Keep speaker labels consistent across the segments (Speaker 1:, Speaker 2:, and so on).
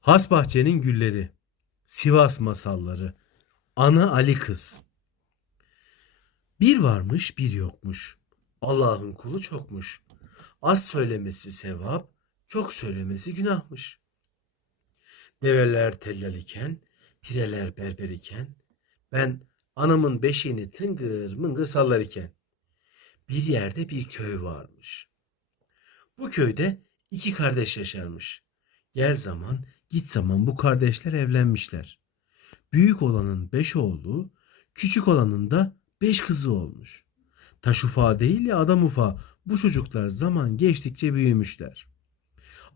Speaker 1: Hasbahçe'nin gülleri, Sivas masalları, Ana Ali kız. Bir varmış bir yokmuş. Allah'ın kulu çokmuş. Az söylemesi sevap, çok söylemesi günahmış. Develer tellal iken, pireler berber iken, ben anamın beşiğini tıngır mıngır sallar iken, bir yerde bir köy varmış. Bu köyde iki kardeş yaşarmış. Gel zaman, git zaman bu kardeşler evlenmişler. Büyük olanın beş oğlu, küçük olanın da beş kızı olmuş. Taş ufağı değil ya adam ufağı. Bu çocuklar zaman geçtikçe büyümüşler.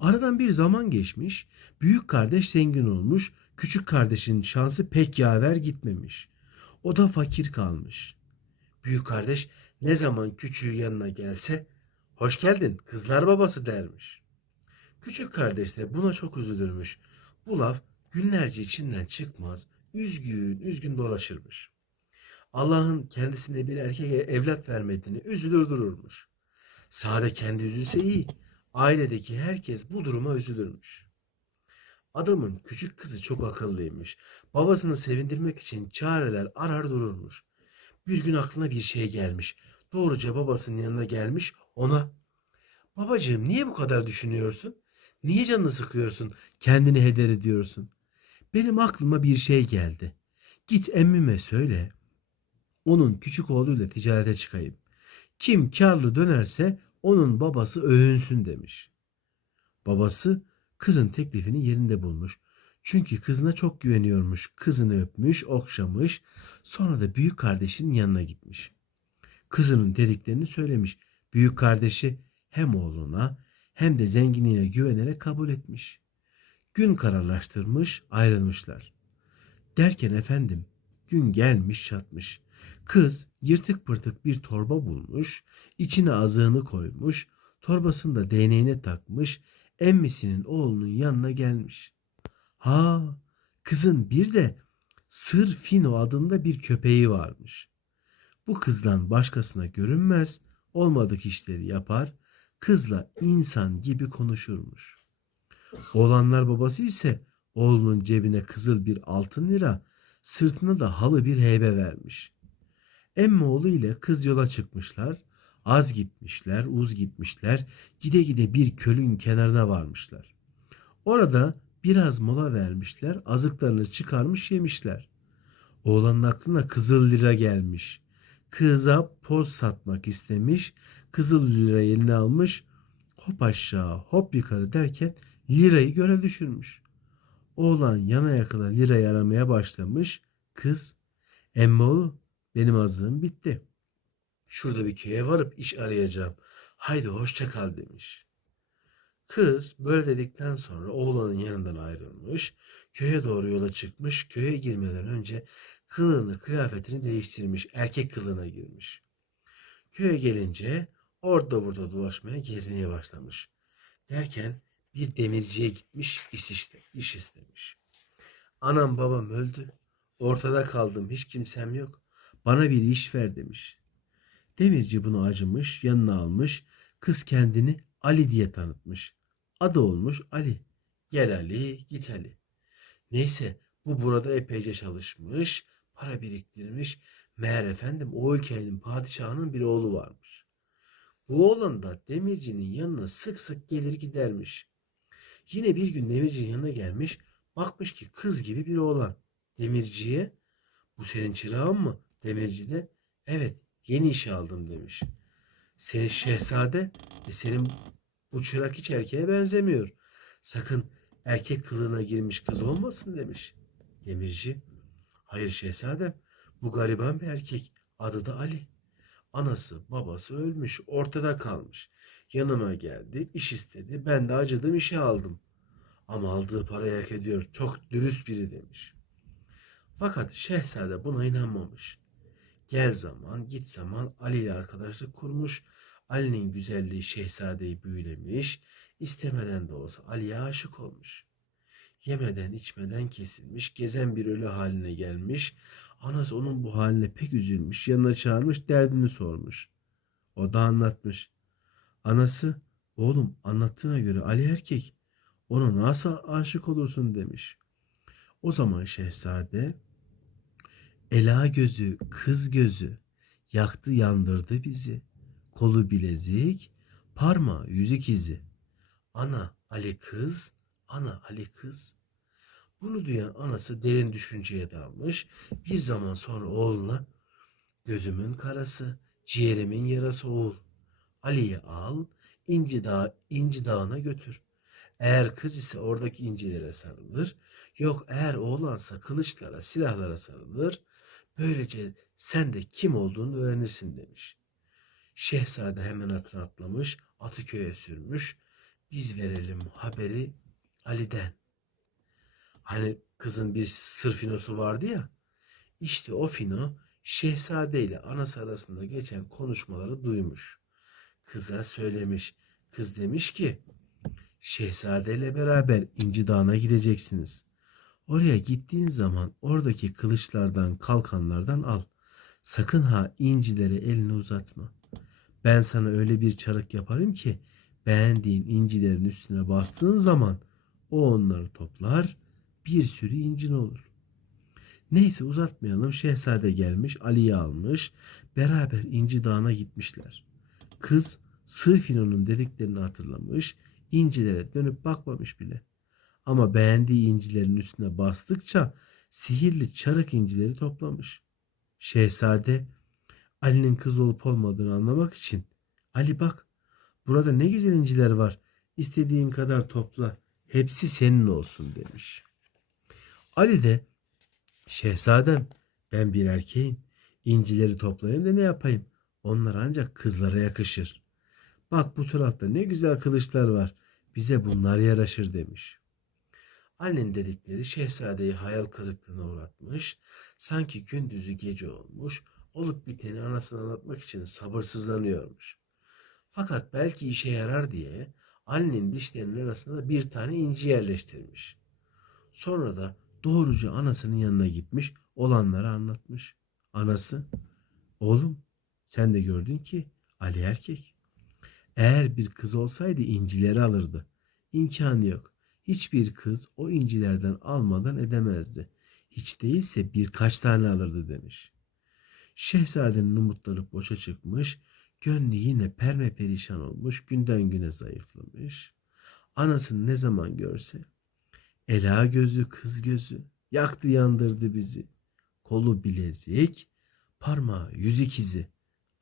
Speaker 1: Aradan bir zaman geçmiş, büyük kardeş zengin olmuş, küçük kardeşin şansı pek yaver gitmemiş. O da fakir kalmış. Büyük kardeş ne zaman küçüğü yanına gelse, hoş geldin kızlar babası dermiş. Küçük kardeş de buna çok üzülürmüş. Bu laf günlerce içinden çıkmaz, üzgün üzgün dolaşırmış. Allah'ın kendisine bir erkeğe evlat vermediğini üzülür dururmuş. Sade kendi üzülse iyi, ailedeki herkes bu duruma üzülürmüş. Adamın küçük kızı çok akıllıymış. Babasını sevindirmek için çareler arar dururmuş. Bir gün aklına bir şey gelmiş. Doğruca babasının yanına gelmiş ona Babacığım niye bu kadar düşünüyorsun? Niye canını sıkıyorsun? Kendini heder ediyorsun. Benim aklıma bir şey geldi. Git emmime söyle. Onun küçük oğluyla ticarete çıkayım. Kim karlı dönerse onun babası övünsün demiş. Babası kızın teklifini yerinde bulmuş. Çünkü kızına çok güveniyormuş. Kızını öpmüş, okşamış. Sonra da büyük kardeşinin yanına gitmiş. Kızının dediklerini söylemiş. Büyük kardeşi hem oğluna hem de zenginliğine güvenerek kabul etmiş. Gün kararlaştırmış, ayrılmışlar. Derken efendim, gün gelmiş çatmış. Kız yırtık pırtık bir torba bulmuş, içine azığını koymuş, torbasında değneğine takmış, emmisinin oğlunun yanına gelmiş. Ha, kızın bir de Sır Fino adında bir köpeği varmış. Bu kızdan başkasına görünmez, olmadık işleri yapar, kızla insan gibi konuşurmuş. Oğlanlar babası ise oğlunun cebine kızıl bir altın lira, sırtına da halı bir heybe vermiş. Emmi oğlu ile kız yola çıkmışlar, az gitmişler, uz gitmişler, gide gide bir kölün kenarına varmışlar. Orada biraz mola vermişler, azıklarını çıkarmış yemişler. Oğlanın aklına kızıl lira gelmiş. Kıza poz satmak istemiş, kızıl lira eline almış, hop aşağı hop yukarı derken lirayı göre düşürmüş. Oğlan yana yakala lirayı aramaya başlamış. Kız, emmoğlu benim azığım bitti. Şurada bir köye varıp iş arayacağım. Haydi hoşça kal demiş. Kız böyle dedikten sonra oğlanın yanından ayrılmış, köye doğru yola çıkmış, köye girmeden önce kılığını, kıyafetini değiştirmiş, erkek kılığına girmiş. Köye gelince orada burada dolaşmaya, gezmeye başlamış. Derken bir demirciye gitmiş, iş, iste, iş istemiş. Anam babam öldü, ortada kaldım, hiç kimsem yok. Bana bir iş ver demiş. Demirci bunu acımış, yanına almış, kız kendini Ali diye tanıtmış. Adı olmuş Ali. Gel Ali, git Ali. Neyse bu burada epeyce çalışmış, para biriktirmiş. Meğer efendim o ülkenin padişahının bir oğlu varmış. Bu oğlan da demircinin yanına sık sık gelir gidermiş. Yine bir gün demircinin yanına gelmiş, bakmış ki kız gibi bir oğlan. Demirciye, bu senin çırağın mı? Demirci de, evet yeni işe aldım demiş. Senin şehzade, e senin bu çırak hiç erkeğe benzemiyor. Sakın erkek kılığına girmiş kız olmasın demiş. Demirci, hayır şehzadem, bu gariban bir erkek. Adı da Ali. Anası, babası ölmüş, ortada kalmış. Yanıma geldi, iş istedi. Ben de acıdım, işe aldım. Ama aldığı parayı hak ediyor. Çok dürüst biri demiş. Fakat şehzade buna inanmamış. Gel zaman, git zaman Ali ile arkadaşlık kurmuş. Ali'nin güzelliği şehzadeyi büyülemiş. istemeden de olsa Ali'ye aşık olmuş. Yemeden içmeden kesilmiş, gezen bir ölü haline gelmiş. Anası onun bu haline pek üzülmüş, yanına çağırmış, derdini sormuş. O da anlatmış. Anası, oğlum anlattığına göre Ali erkek. Ona nasıl aşık olursun demiş. O zaman şehzade Ela gözü, kız gözü, yaktı yandırdı bizi. Kolu bilezik, parmağı yüzük izi. Ana Ali kız, ana Ali kız. Bunu duyan anası derin düşünceye dalmış. Bir zaman sonra oğluna gözümün karası, ciğerimin yarası oğul. Ali'yi al, İnci, Dağı, İnci Dağı'na götür. Eğer kız ise oradaki incilere sarılır. Yok eğer oğlansa kılıçlara, silahlara sarılır. Böylece sen de kim olduğunu öğrenirsin demiş. Şehzade hemen atına atlamış, atı köye sürmüş. Biz verelim haberi Ali'den. Hani kızın bir sır finosu vardı ya. İşte o fino şehzade ile anası arasında geçen konuşmaları duymuş. Kıza söylemiş. Kız demiş ki Şehzade ile beraber İnci Dağı'na gideceksiniz. Oraya gittiğin zaman oradaki kılıçlardan kalkanlardan al. Sakın ha incilere elini uzatma. Ben sana öyle bir çarık yaparım ki beğendiğin incilerin üstüne bastığın zaman o onları toplar bir sürü incin olur. Neyse uzatmayalım şehzade gelmiş Ali'yi almış beraber İnci Dağı'na gitmişler. Kız sır filonun dediklerini hatırlamış incilere dönüp bakmamış bile. Ama beğendiği incilerin üstüne bastıkça sihirli çarık incileri toplamış. Şehzade Ali'nin kız olup olmadığını anlamak için Ali bak burada ne güzel inciler var. İstediğin kadar topla. Hepsi senin olsun demiş. Ali de şehzadem ben bir erkeğim. İncileri toplayayım da ne yapayım? Onlar ancak kızlara yakışır. Bak bu tarafta ne güzel kılıçlar var. Bize bunlar yaraşır demiş. Ali'nin dedikleri şehzadeyi hayal kırıklığına uğratmış. Sanki gündüzü gece olmuş. Olup biteni anasına anlatmak için sabırsızlanıyormuş. Fakat belki işe yarar diye Ali'nin dişlerinin arasında bir tane inci yerleştirmiş. Sonra da doğruca anasının yanına gitmiş, olanları anlatmış. Anası, oğlum sen de gördün ki Ali erkek. Eğer bir kız olsaydı incileri alırdı. İmkanı yok. Hiçbir kız o incilerden almadan edemezdi. Hiç değilse birkaç tane alırdı demiş. Şehzadenin umutları boşa çıkmış, gönlü yine perme perişan olmuş, günden güne zayıflamış. Anasını ne zaman görse, Ela gözü kız gözü, yaktı yandırdı bizi. Kolu bilezik, parmağı yüzük izi.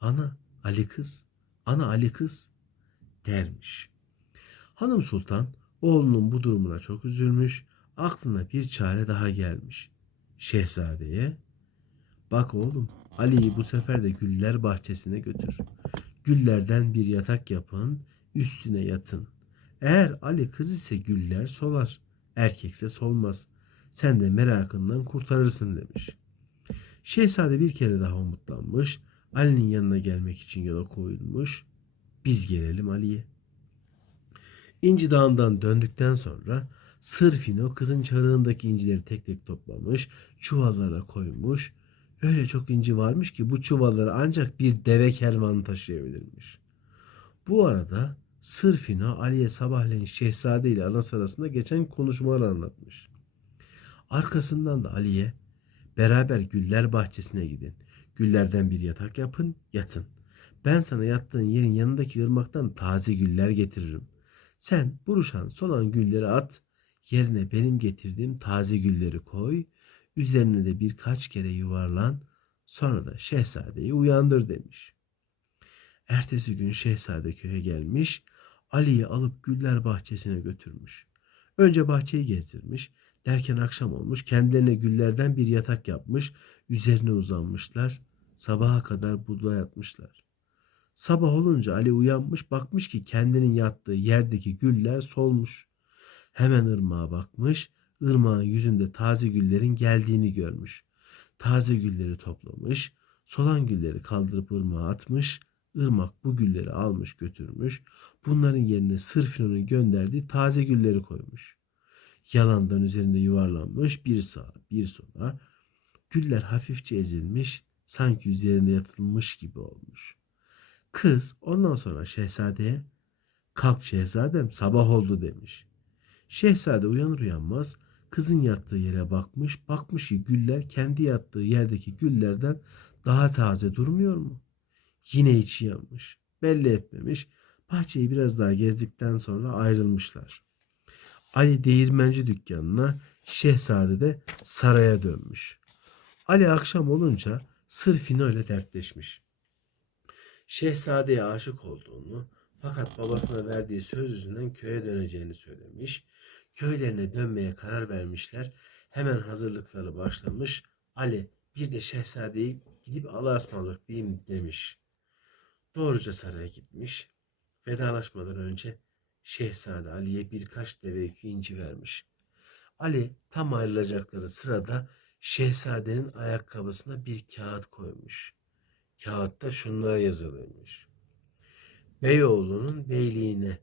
Speaker 1: Ana Ali kız, ana Ali kız dermiş. Hanım Sultan oğlunun bu durumuna çok üzülmüş, aklına bir çare daha gelmiş. Şehzadeye, bak oğlum Ali'yi bu sefer de güller bahçesine götür. Güllerden bir yatak yapın, üstüne yatın. Eğer Ali kız ise güller solar, erkekse solmaz. Sen de merakından kurtarırsın demiş. Şehzade bir kere daha umutlanmış, Ali'nin yanına gelmek için yola koyulmuş. Biz gelelim Ali'ye. İnci Dağı'ndan döndükten sonra Sır Fino kızın çarığındaki incileri tek tek toplamış, çuvallara koymuş. Öyle çok inci varmış ki bu çuvalları ancak bir deve kervanı taşıyabilirmiş. Bu arada Sır Fino Ali'ye sabahleyin şehzade ile anası arasında geçen konuşmaları anlatmış. Arkasından da Ali'ye beraber güller bahçesine gidin. Güllerden bir yatak yapın, yatın. Ben sana yattığın yerin yanındaki ırmaktan taze güller getiririm. Sen buruşan solan gülleri at, yerine benim getirdiğim taze gülleri koy, üzerine de birkaç kere yuvarlan, sonra da şehzadeyi uyandır demiş. Ertesi gün şehzade köye gelmiş, Ali'yi alıp güller bahçesine götürmüş. Önce bahçeyi gezdirmiş, derken akşam olmuş, kendilerine güllerden bir yatak yapmış, üzerine uzanmışlar, sabaha kadar burada yatmışlar. Sabah olunca Ali uyanmış bakmış ki kendinin yattığı yerdeki güller solmuş. Hemen ırmağa bakmış. ırmağın yüzünde taze güllerin geldiğini görmüş. Taze gülleri toplamış. Solan gülleri kaldırıp ırmağa atmış. Irmak bu gülleri almış götürmüş. Bunların yerine Sırfino'nun gönderdiği taze gülleri koymuş. Yalandan üzerinde yuvarlanmış bir sağa bir sola. Güller hafifçe ezilmiş sanki üzerinde yatılmış gibi olmuş.'' Kız ondan sonra şehzadeye kalk şehzadem sabah oldu demiş. Şehzade uyanır uyanmaz kızın yattığı yere bakmış. Bakmış ki güller kendi yattığı yerdeki güllerden daha taze durmuyor mu? Yine içi yanmış. Belli etmemiş. Bahçeyi biraz daha gezdikten sonra ayrılmışlar. Ali değirmenci dükkanına, Şehzade de saraya dönmüş. Ali akşam olunca sır Fino ile dertleşmiş. Şehzadeye aşık olduğunu fakat babasına verdiği söz yüzünden köye döneceğini söylemiş. Köylerine dönmeye karar vermişler. Hemen hazırlıkları başlamış. Ali bir de şehzadeyi gidip Allah'a ısmarladık diyeyim demiş. Doğruca saraya gitmiş. Vedalaşmadan önce Şehzade Ali'ye birkaç deve yükü inci vermiş. Ali tam ayrılacakları sırada Şehzadenin ayakkabısına bir kağıt koymuş. Kağıtta şunlar yazılıymış. Beyoğlu'nun beyliğine,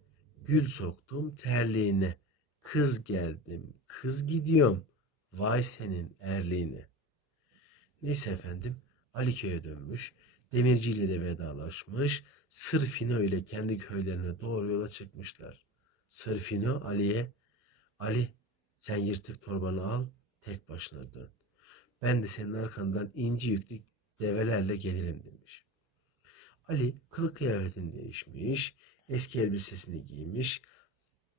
Speaker 1: gül soktum terliğine, kız geldim, kız gidiyorum, vay senin erliğine. Neyse efendim, Ali köy'e dönmüş, demirci ile de vedalaşmış, Sırfino ile kendi köylerine doğru yola çıkmışlar. Sırfino Ali'ye, Ali sen yırtık torbanı al, tek başına dön. Ben de senin arkandan inci yüklü develerle gelirim demiş. Ali kılık kıyafetini değişmiş, eski elbisesini giymiş,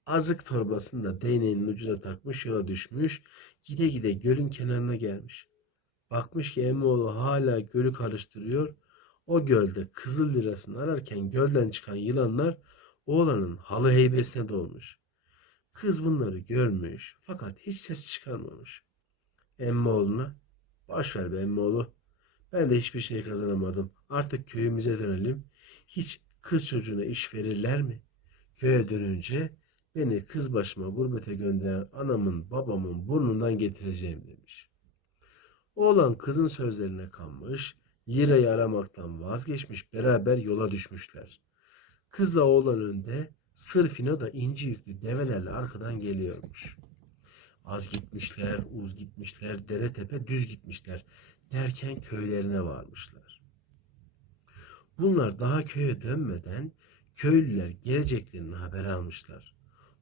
Speaker 1: azık torbasını da değneğinin ucuna takmış yola düşmüş, gide gide gölün kenarına gelmiş. Bakmış ki Emmoğlu hala gölü karıştırıyor. O gölde kızıl lirasını ararken gölden çıkan yılanlar oğlanın halı heybesine dolmuş. Kız bunları görmüş fakat hiç ses çıkarmamış. Emmoğlu'na boş ver be Emmoğlu. Ben de hiçbir şey kazanamadım. Artık köyümüze dönelim. Hiç kız çocuğuna iş verirler mi? Köye dönünce beni kız başıma gurbete gönderen anamın babamın burnundan getireceğim demiş. Oğlan kızın sözlerine kanmış, lirayı aramaktan vazgeçmiş beraber yola düşmüşler. Kızla oğlan önde, Sırfino da inci yüklü develerle arkadan geliyormuş. Az gitmişler, uz gitmişler, dere tepe düz gitmişler derken köylerine varmışlar. Bunlar daha köye dönmeden köylüler geleceklerini haber almışlar.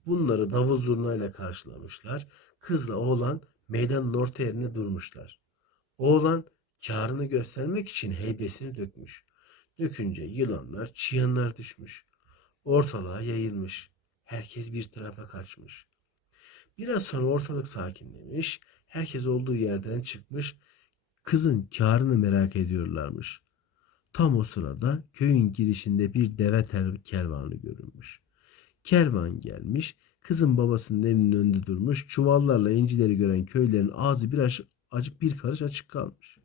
Speaker 1: Bunları davul zurnayla karşılamışlar. Kızla oğlan meydanın orta yerine durmuşlar. Oğlan karını göstermek için heybesini dökmüş. Dökünce yılanlar, çıyanlar düşmüş. Ortalığa yayılmış. Herkes bir tarafa kaçmış. Biraz sonra ortalık sakinlemiş. Herkes olduğu yerden çıkmış. Kızın karını merak ediyorlarmış. Tam o sırada köyün girişinde bir deve ter- kervanı görünmüş. Kervan gelmiş, kızın babasının evinin önünde durmuş, çuvallarla incileri gören köylerin ağzı bir aş- acık bir karış açık kalmış.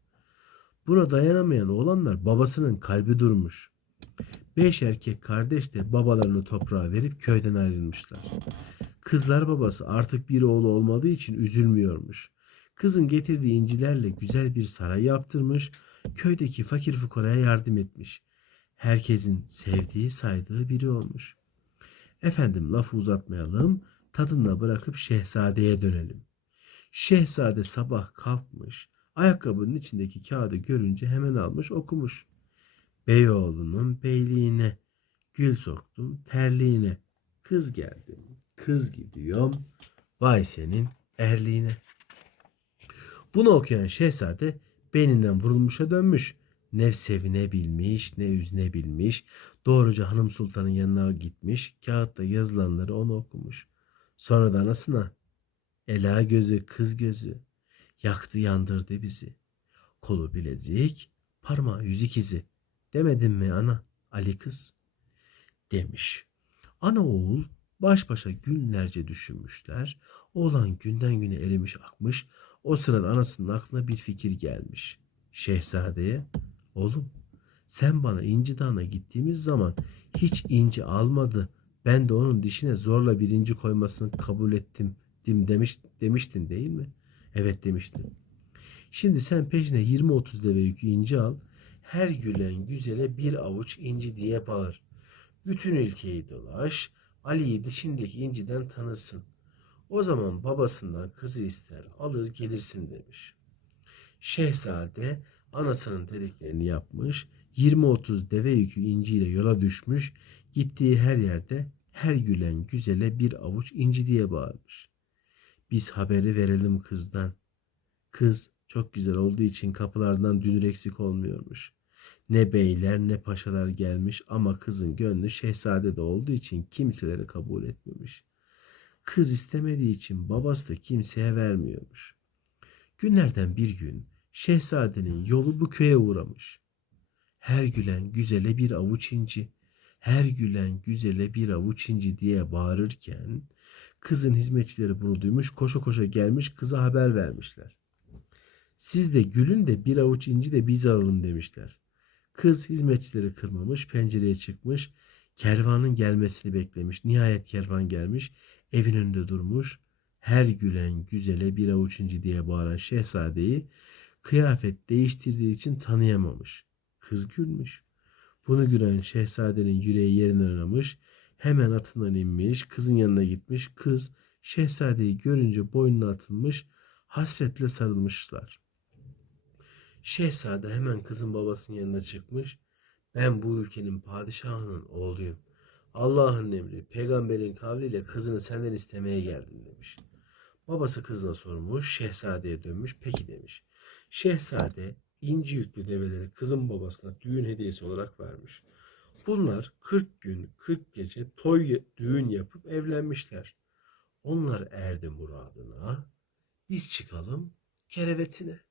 Speaker 1: Buna dayanamayan oğlanlar babasının kalbi durmuş. Beş erkek kardeş de babalarını toprağa verip köyden ayrılmışlar. Kızlar babası artık bir oğlu olmadığı için üzülmüyormuş. Kızın getirdiği incilerle güzel bir saray yaptırmış, köydeki fakir fukaraya yardım etmiş. Herkesin sevdiği saydığı biri olmuş. Efendim lafı uzatmayalım, tadında bırakıp şehzadeye dönelim. Şehzade sabah kalkmış, ayakkabının içindeki kağıdı görünce hemen almış okumuş. Beyoğlu'nun beyliğine, gül soktum terliğine, kız geldim, kız gidiyorum, vay senin erliğine. Bunu okuyan şehzade beyninden vurulmuşa dönmüş. Ne sevinebilmiş ne üzülebilmiş. Doğruca hanım sultanın yanına gitmiş. Kağıtta yazılanları onu okumuş. Sonra da anasına Ela gözü kız gözü yaktı yandırdı bizi. Kolu bilezik parmağı yüzük izi. Demedim mi ana Ali kız? Demiş. Ana oğul baş başa günlerce düşünmüşler. Oğlan günden güne erimiş akmış. O sırada anasının aklına bir fikir gelmiş. Şehzadeye, oğlum sen bana inci dağına gittiğimiz zaman hiç inci almadı. Ben de onun dişine zorla bir inci koymasını kabul ettim dim demiş, demiştin değil mi? Evet demiştin. Şimdi sen peşine 20-30 deve yükü inci al. Her gülen güzele bir avuç inci diye bağır. Bütün ülkeyi dolaş. Ali'yi dişindeki inciden tanırsın. O zaman babasından kızı ister alır gelirsin demiş. Şehzade anasının dediklerini yapmış. 20-30 deve yükü inciyle yola düşmüş. Gittiği her yerde Her gülen güzele bir avuç inci diye bağırmış. Biz haberi verelim kızdan. Kız çok güzel olduğu için kapılardan dünür eksik olmuyormuş. Ne beyler ne paşalar gelmiş ama kızın gönlü şehzade de olduğu için kimseleri kabul etmemiş. Kız istemediği için babası da kimseye vermiyormuş. Günlerden bir gün şehzadenin yolu bu köye uğramış. Her gülen güzele bir avuç inci, her gülen güzele bir avuç inci diye bağırırken kızın hizmetçileri bunu duymuş koşa koşa gelmiş kıza haber vermişler. Siz de gülün de bir avuç inci de biz alalım demişler. Kız hizmetçileri kırmamış, pencereye çıkmış, kervanın gelmesini beklemiş. Nihayet kervan gelmiş, evin önünde durmuş. Her gülen güzele bir avuç inci diye bağıran şehzadeyi kıyafet değiştirdiği için tanıyamamış. Kız gülmüş. Bunu gören şehzadenin yüreği yerinden oynamış. Hemen atından inmiş, kızın yanına gitmiş. Kız şehzadeyi görünce boynuna atılmış, hasretle sarılmışlar. Şehzade hemen kızın babasının yanına çıkmış. Ben bu ülkenin padişahının oğluyum. Allah'ın emri, peygamberin kavliyle kızını senden istemeye geldim demiş. Babası kızına sormuş, şehzadeye dönmüş, peki demiş. Şehzade inci yüklü develeri kızın babasına düğün hediyesi olarak vermiş. Bunlar 40 gün 40 gece toy düğün yapıp evlenmişler. Onlar erdi muradına, biz çıkalım kerevetine.